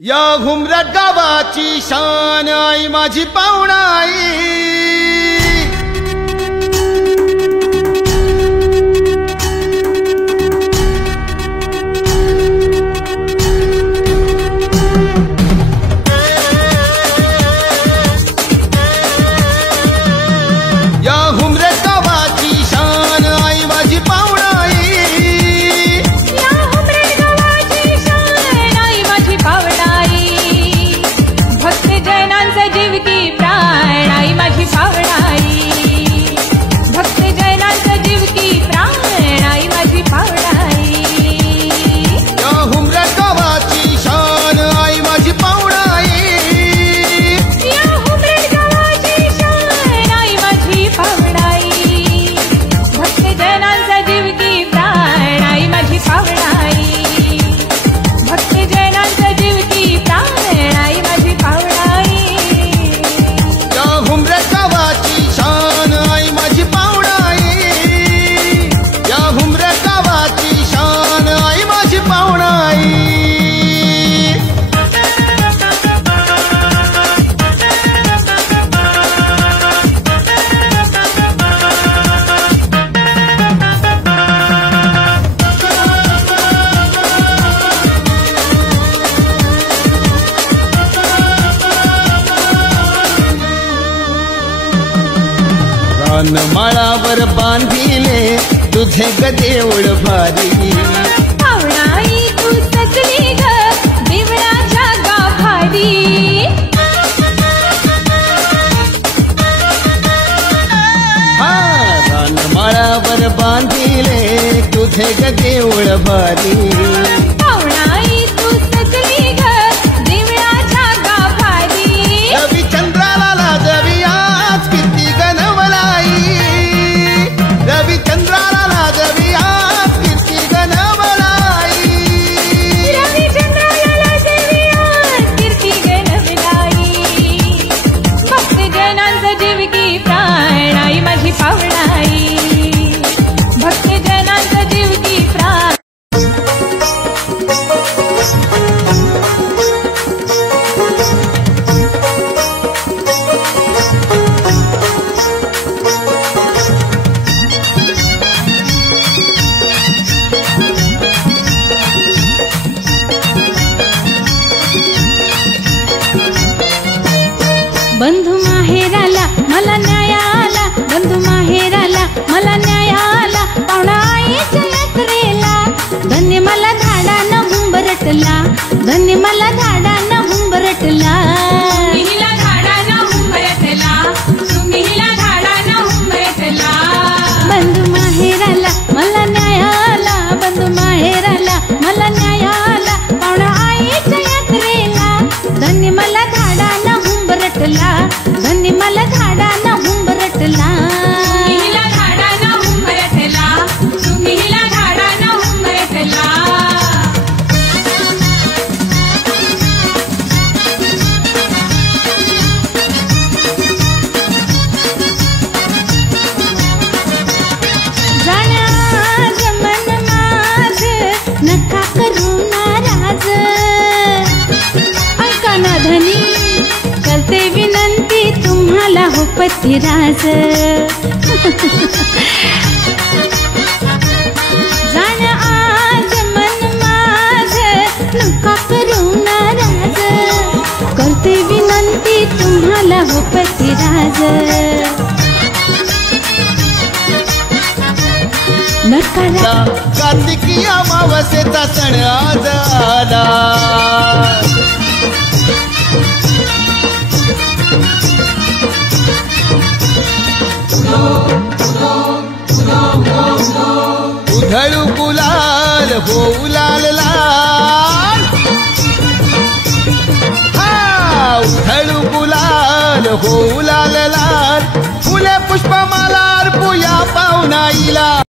या घुमरट गावाची शान आई माझी पाहुणाई। माळावर बांधिले तुझे गदेवळ भारी। पाहुणाई तू सजली ग देवळाच्या गाभारी। माळावर बांधिले तुझे गदेवळ भारी। पाहुणाई तू सजली ग देवळाच्या गाभारी। रविचंद्राला लाजवी आज किती गणवलाई। रविचंद्राला लाजवी आज किती गणवलाई। रविचंद्राला लाजवी आज किती गणवलाई। भक्त जनांचा जीव की प्राण आई माझी पाहुणाई। भक्त जनांचा जीव की प्राण। बंधू माहेराला मला न्याय आला। बंधू माहेराला मला न्याय आला। पाहुणा आईच्या यात्रेला धन्य मला धाडानं हुंबरटला। धन्य मला धाडानं हुंबरटला। तुम्हीला धाडानं हुंबरटला। तुम्हीला धाडानं हुंबरटला। बंधू माहेराला मला न्याय आला। बंधू माहेराला मला न्याय आला। पाहुणा आईच्या यात्रेला धन्य मला धाडानं हुंबरटला। धन्य मला धाडानं हुंबरटला। तुम्हीला धाडानं हुंबरटला। तुम्हीला धाडानं हुंबरटला। जाण्याज मन माझ नका करू नाराज। ऐका धनी करते विनंती तुम्हाला हो पतिराज। जाण आज मन माझ नका करू नाराज। करते विनंती तुम्हाला हो पतिराज। नका कार्तिकी अमावस्येचा सण आज आला। उधळू गुलाल होऊ लाल लाल। उधळू गुलाल होऊ लाल लाल। फुले पुष्पमाला अर्पूया पाहुणाईला।